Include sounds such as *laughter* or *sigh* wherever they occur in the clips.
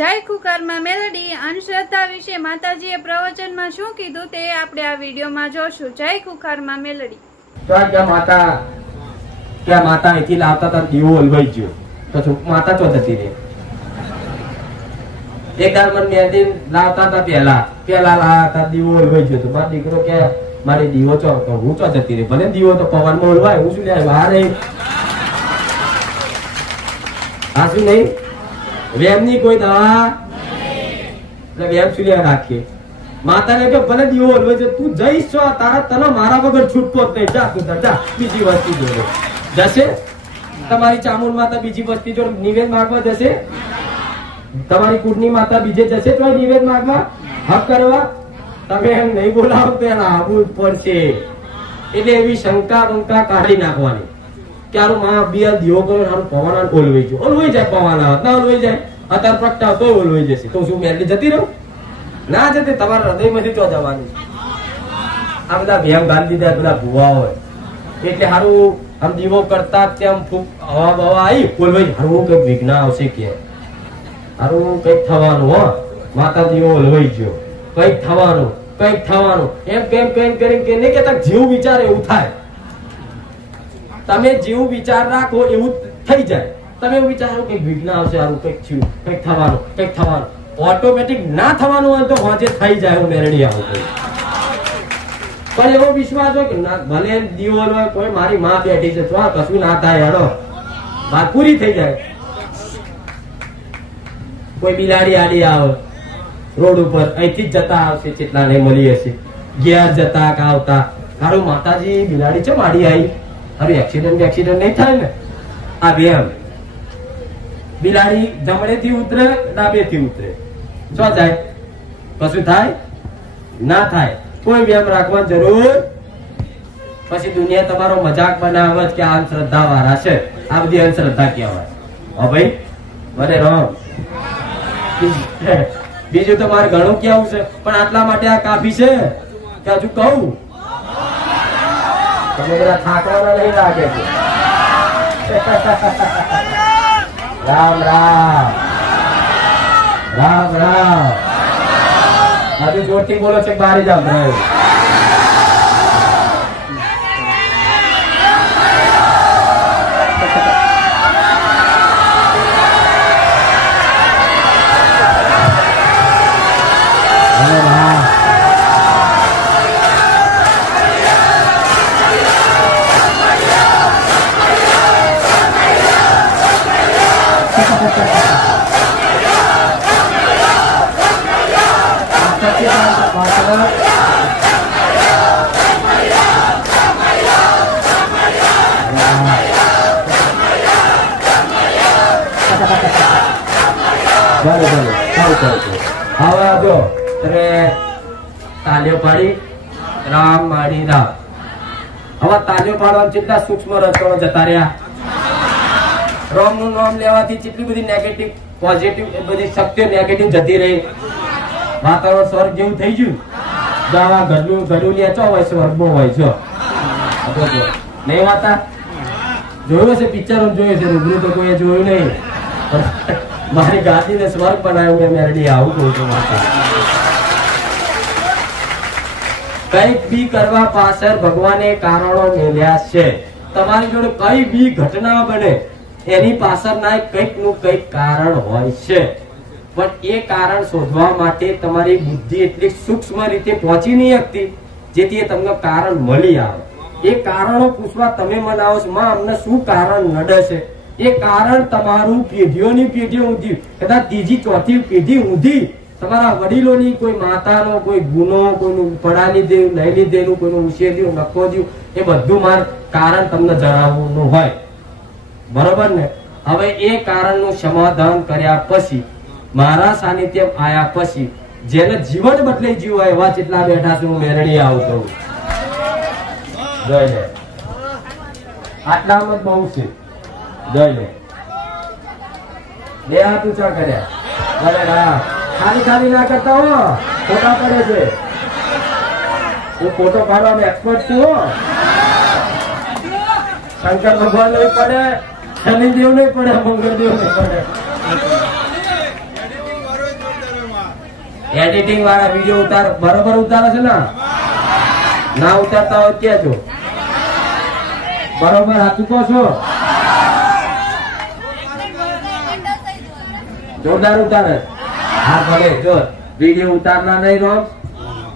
જય ખુકારમાં મેલડી અંધશ્રદ્ધા વિશે માતાજીએ પ્રવચનમાં શું કીધું તે આપણે આ વિડીયોમાં જોશું. જય ખુખારમાં મેલડી. ક્યાં માતા? ક્યાં માતા અહીંથી લાવતા હતા? દીવો હલવાઈ ગયો. તો માતા તો જતી રહી એક દાડ મને મહેંદી લાવતા હતા પહેલા. પહેલા લાવતા દીવો હલવાઈ ગયો તો મારો દીકરો કે, મારી દીવો ચો તો હું ચો જતી રહી ભલે દીવો તો પવનમાં હલવાય, હું શું લે બહાર નહીં શું નહીં? વેમની કોઈ દવા એટલે વેમ સુધી રાખીએ માતાને કે ભલે દીવો હલવે છે, તું જઈશ છો તારા તને મારા વગર છૂટકો જ નહીં. જા તું જા, બીજી વસ્તી જોડે. જશે? તમારી ચામુંડ માતા બીજી વસ્તી જોડે નિવેદ માંગવા જશે? તમારી કુટની માતા બીજે જશે તો નિવેદ માંગવા? હક કરવા? તમે એમ નહીં બોલાવો, તો એને આવવું પડશે એટલે એવી શંકા બંકા કાઢી નાખવાની. કે હારું માં બે દીવો કર્યો હારું પવાના ઓલવાઈ ગયો. ઓલવાઈ જાય પવાના, ના ઓલવાઈ જાય. અત્યારે પ્રગટાવ તો ઓલવાઈ જશે. તો શું મેલી જતી રહું? ના જતી, તમારા હૃદયમાંથી તો જવાનું. આ બધા ભેમ ગાંધી દીધા બધા ભુવા હોય. એટલે હારું, આમ દીવો કરતા તેમ ફૂક, હવા બવા આવી ઓલવાઈ હારું, કંઈક વિઘ્ન આવશે કે. હારું, કંઈક થવાનું, હો. માતા દીવો ઓલવાઈ ગયો. કંઈક થવાનું કંઈક થવાનું. એમ, કેમ કેમ કરીને કે નહીં કેતા જીવ વિચાર એવું થાય. તમે જેવું વિચાર રાખો એવું થઈ જાય. તમે એવું વિચારો કે વિઘ્ન આવશે આવું કંઈક થયું, કંઈક થવાનું કંઈક થવાનું. ઓટોમેટિક ના થવાનું હોય તો હોજે થઈ જાય, હું મેરડી આવું પણ એવો વિશ્વાસ હોય કે ભલે દીવો હોય, કોઈ મારી માં બેઠી છે, તો કશું ના થાય, હેડો. વાત પૂરી થઈ જાય. કોઈ બિલાડી આડી આવે, રોડ ઉપર, અહીંથી જ જતા આવશે કેટલા ને મળી હશે ઘેર જતા કાવતા હારું, માતાજી, બિલાડી છે માડી આવી હારું એક્સિડન્ટ એક્સિડન્ટ નહીં થાય ને? આ બે બિલાડી જમણેથી ઉતરે, ડાબેથી ઉતરે. શું થાય? કશું થાય? ના થાય. કોઈ વ્યાયામ રાખવા જરૂર પછી દુનિયા તમારો મજાક બનાવે કે અંધશ્રદ્ધા વાળા છે. આ બધી અંધશ્રદ્ધા કહેવાય. હા ભાઈ, મને રામ. બીજું તો મારે ઘણું કેવું છે, પણ આટલા માટે આ કાફી છે કે હજુ કહું? તમે બધા થાકવાના નહીં લાગે છે. રામ રામ. રામ રામ. હજુ જોરથી બોલો છે બારી જાવ ભલે ભલે. સારું સારું હવે જો તમે તાલીઓ પાડી. રામ માડી રામ. હવે તાલ્યો પાડવા કેટલા સૂક્ષ્મ રચનો જતા રહ્યા. રોમનું નામ લેવાથી કેટલી બધી નેગેટિવ પોઝિટિવ બધી શક્તિઓ નેગેટિવ જતી રહી. વાતાવરણ સ્વર્ગ જેવું થઈ ગયું. દાવા ઘરનું ઘરનું લેચો હોય સ્વર્ગમાં હોય છો. નહીં વાતા? જોયું છે પિક્ચર જોયું છે રૂબરૂ તો કોઈ જોયું નહીં. મારી ગાદીને સ્વર્ગ બનાવ્યું મેં મેરડી આવું કહું છું કંઈક બી કરવા પાછળ ભગવાને કારણો મેળ્યા છે. તમારી જોડે કઈ બી ઘટના બને, એની પાછળના કંઈકનું કંઈક કારણ હોય છે. પણ એ કારણ શોધવા માટે તમારી બુદ્ધિ એટલી સૂક્ષ્મ રીતે પહોંચી નહીં શકતી, જેથી એ તમને કારણ મળી આવે. એ કારણો પૂછવા તમે મનાવો છો, માં, અમને શું કારણ નડે છે? એ કારણ તમારું પેઢીઓની પેઢીઓ ઊંધી. કદાચ ત્રીજી, ચોથી પેઢી ઊંધી. તમારા વડીલોની કોઈ માતાનો કોઈ ગુનો, કોઈનું પડા લીધે નહીં લીધેલું, કોઈનું ઉછેર્યું નખો દ્યું એ બધું માર કારણ તમને જણાવવાનું હોય. બરોબર ને? હવે એ કારણનું સમાધાન કર્યા પછી, મારા સાનિધ્ય આયા પછી, જેને જીવન બદલાઈ ગયું હોય એવા જેટલા બેઠા છે, હું મેરણી આવતો આટલામાં બહુ છે. લે બે હાથ ઊંચા કર્યા ભલે રામ ખાલી ખાલી ના કરતા હો. ખોટા પડે છે. હું ફોટો પાડવાનો એક્સપર્ટ છું હો. શંકર ભગવાન નહીં પડે, શનિદેવ નહીં પડે, મંગળદેવ નહીં પડે. એડિટિંગ વાળા વીડિયો ઉતાર, બરોબર ઉતારે છે ને? ના ઉતારતા હોય કેજો બરોબર હાથું કહો છો? જોરદાર ઉતારે. હા, ભલે, જો વીડિયો ઉતારનાર નહીં રોમ.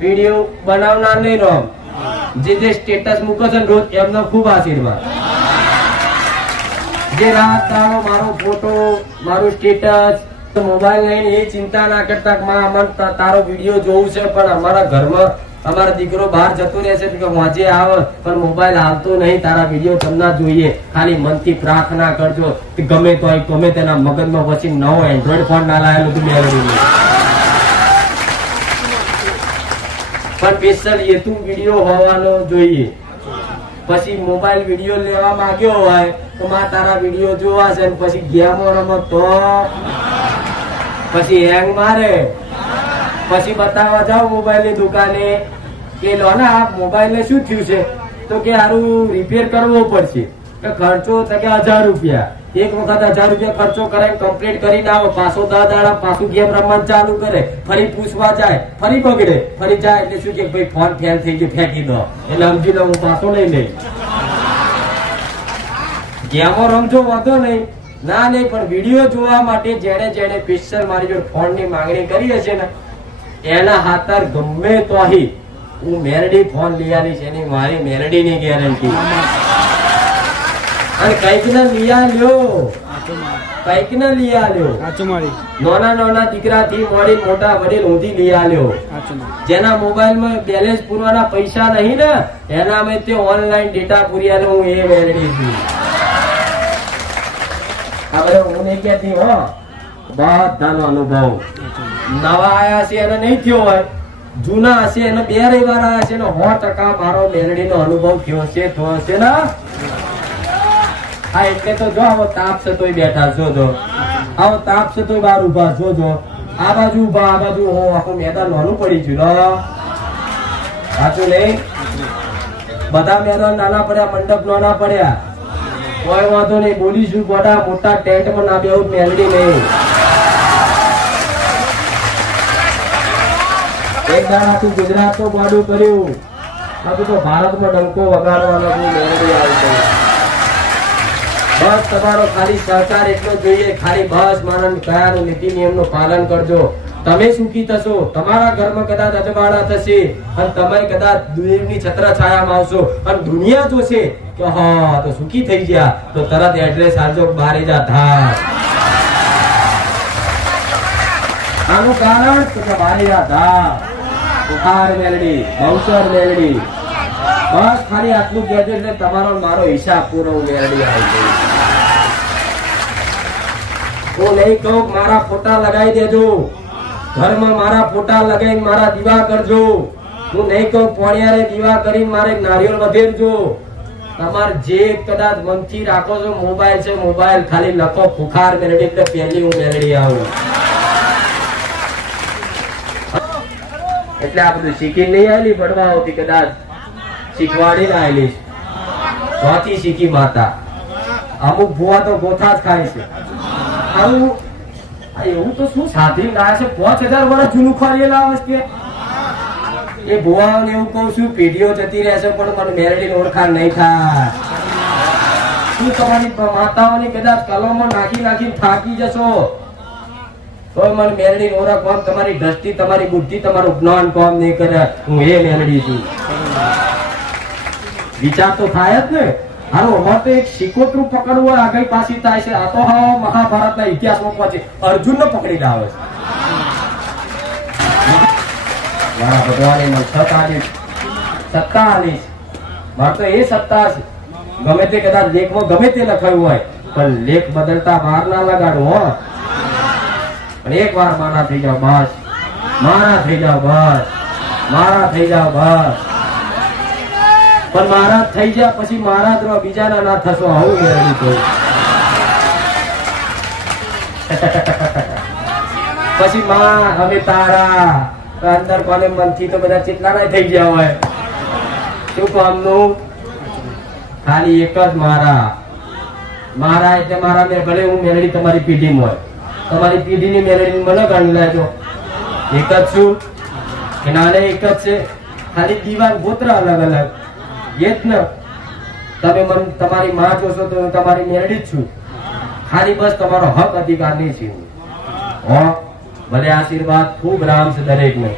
વીડિયો બનાવનાર નહીં રોમ. જે જે સ્ટેટસ મૂકો છે રોજ, એમનો ખૂબ આશીર્વાદ. જે રાત મારો ફોટો મારું સ્ટેટસ મોબાઈલ લઈને એ ચિંતા ના કરતા માં તારો વીડિયો જોવું છે, પણ અમારા ઘરમાં અમારો દીકરો બહાર જતો રહે છે કે વાંચે આવે, પણ મોબાઈલ આવતો નહીં. તારા વીડિયો તમને જોઈએ. ખાલી મનથી પ્રાર્થના કરજો કે ગમે તો ગમે તેના મગજમાં પછી નવો એન્ડ્રોઈડ ફોન ના લાયેલો તું મેળવી પણ સ્પેશિયલ હેતુ વીડિયો હોવાનો જોઈએ. પછી મોબાઈલ વીડિયો લેવા માંગ્યો હોય, તો માં તારા વીડિયો જોવા છે ને પછી ગેમો રમો તો પછી હેંગ મારે. પછી બતાવવા જાવ મોબાઈલની દુકાને કે, લો ને મોબાઈલ ને શું થયું છે? તો કે સારું રિપેર કરવો પડશે. ખર્ચો તો હજાર રૂપિયા. એક વખત હજાર રૂપિયા ખર્ચો કરે કમ્પ્લીટ કરીને આવો. પાછો દસ દાડા, પાછું ગેમ રમવાનું ચાલુ કરે. ફરી પૂછવા જાય, ફરી બગડે. ફરી જાય એટલે શું કે, ભાઈ ફોન ફેલ થઈ ગયો, ફેંકી દો. એટલે સમજી લો, હું પાછો લઈ લઈ ગેમો રમજો, વાંધો નહીં. ના, નહીં, પણ વીડિયો જોવા માટે જેણે જેણે પિક્ચર મારી જોડે ફોનની માંગણી કરી હશે ને એના હાથર ગમે તો અહીં હું મેરડી ફોન લીયાની છે એની મારી મેરડી ની ગેરંટી. અને કંઈક ને લીયા લ્યો કંઈક ને લીયા લ્યો નાના નાના દીકરા થી મોડી મોટા વડીલ ઊંધી લીયા લ્યો જેના મોબાઈલમાં બેલેન્સ પૂરવાના પૈસા નહીં ને એના મેં તે ઓનલાઈન ડેટા પૂર્યા હું એ મેરડી છું. હવે હું નહીં કહેતી હો. બધાનો અનુભવ. નવા આયા છે એને નહીં થયો હોય. જૂના હશે એને બે રવિવાર આયા છે સો ટકા મારો મેલડીનો અનુભવ થયો છે થયો છે ને? હા, એટલે તો જો આવો તાપ તોય બેઠા છો જો. આવો તાપ તોય બાર ઊભા છો જો. આ બાજુ ઊભા આ બાજુ હો, આખું મેદાન નાનું પડી ગયું સાચું નહીં? બધા મેદાન નાના પડ્યા, મંડપ નાના પડ્યા. કોઈ વાંધો નહીં, બોલીશું, ગોડા મોટા ટેન્ટમાં ના બેવું મેલડી નહીં. એક ગુજરાત તો બાડું કર્યું. બાકી તો ભારતમાં ડંકો વગાડવાનો બહુ મેળવી આવશે બસ, તમારો ખાલી સહકાર એટલો જોઈએ, ખાલી બસ માનન કયાનું નીતિ નિયમનું પાલન કરજો. તમે સુખી થશો, તમારા ઘરમાં કદાચ અજવાળા થશે, અને તમે કદાચ દુનિયાની છત્ર છાયામાં આવશો, અને દુનિયા જોશે કે, હા, તો સુખી થઈ ગયા. તો તરત એડ્રેસ આજો બારે જા થાય આનું કારણ? તો કે બારેજા ધાર મેલડી બહુચર મેલડી બસ ખાલી આટલું કહેજો એટલે તમારો મારો હિસાબ પૂરો મેલડી આવી ગયો. હું નહીં કહું મારા ફોટા લગાવી દેજો. ઘરમાં મારા ફોટા લગાવીને મારા દીવા કરજો. હું નહીં કહું પોણિયારે દીવા કરીને મારે નારિયેળ વધેરજો તમારે જે કદાચ મનથી રાખો છો, મોબાઈલ છે, મોબાઈલ ખાલી લખો, ફુખાર મેલડી એટલે પહેલી હું મેલડી આવું. એટલે આ બધું શીખી નહીં આવેલી ભણવા આવતી કદાચ. શીખવાડીને આવેલી છે. શીખી માતા. અમુક ભૂવા તો ગોથા જ ખાય છે. આવું એવું તો શું સાધી લાવે છે? પાંચ હજાર વર્ષ જૂનું ખાલી લાવે છે એ ભુવાઓને એવું કહું છું, પેઢીઓ જતી રહેશે પણ મને મેરેડી ઓળખાણ નહીં થાય. શું તમારી માતાઓની કદાચ કલમો નાખી નાખી થાકી જશો? મને મેલડી નોરા કોમ, તમારી દ્રષ્ટિ, તમારી બુદ્ધિ, તમારું જ્ઞાન કોમ નહીં કરે. હું એ મેલડી છું. વિચાર તો થાય જ ને. હારો અમારે તો એક સિકોતરું પકડવું હોય, આગળ પાછી થાય છે. આ તો હા, મહાભારતના ઇતિહાસમાં પહોંચે. અર્જુનને પકડી લાવે છે. મારા ભગવાને મને સત્તા આલી. મારે તો એ સત્તા છે. ગમે તે કદાચ લેખમાં ગમે તે લખાયું હોય, પણ લેખ બદલતા વાર ના લગાડું, હો. એક વાર મારા થઈ જાઓ બસ. મારા થઈ જાઓ બસ. મારા થઈ જાઓ બસ. પણ મારા થઈ ગયા પછી મારા રહો, બીજાના ના થશો આવું મેળવી કહું *laughs* પછી માં અમે તારા. અંદર કોને મનથી તો બધા ચેટલાના થઈ ગયા હોય. શું કામનું ખાલી એક જ મારા. મારા એટલે મારા મેં ભલે હું મેળવી તમારી પેઢીમાં હોય. તમારી પેઢીની મેળવી મને ગણી લેજો એક જ છું. કે નાને એક જ છે. ખાલી દીવાન ગોત્ર અલગ અલગ. એ જ ને. તમે મન, તમારી માં જોશો તો હું તમારી મેરડી જ છું. ખાલી બસ તમારો હક અધિકાર નહીં છે ભલે આશીર્વાદ ખૂબ રામ છે દરેકને.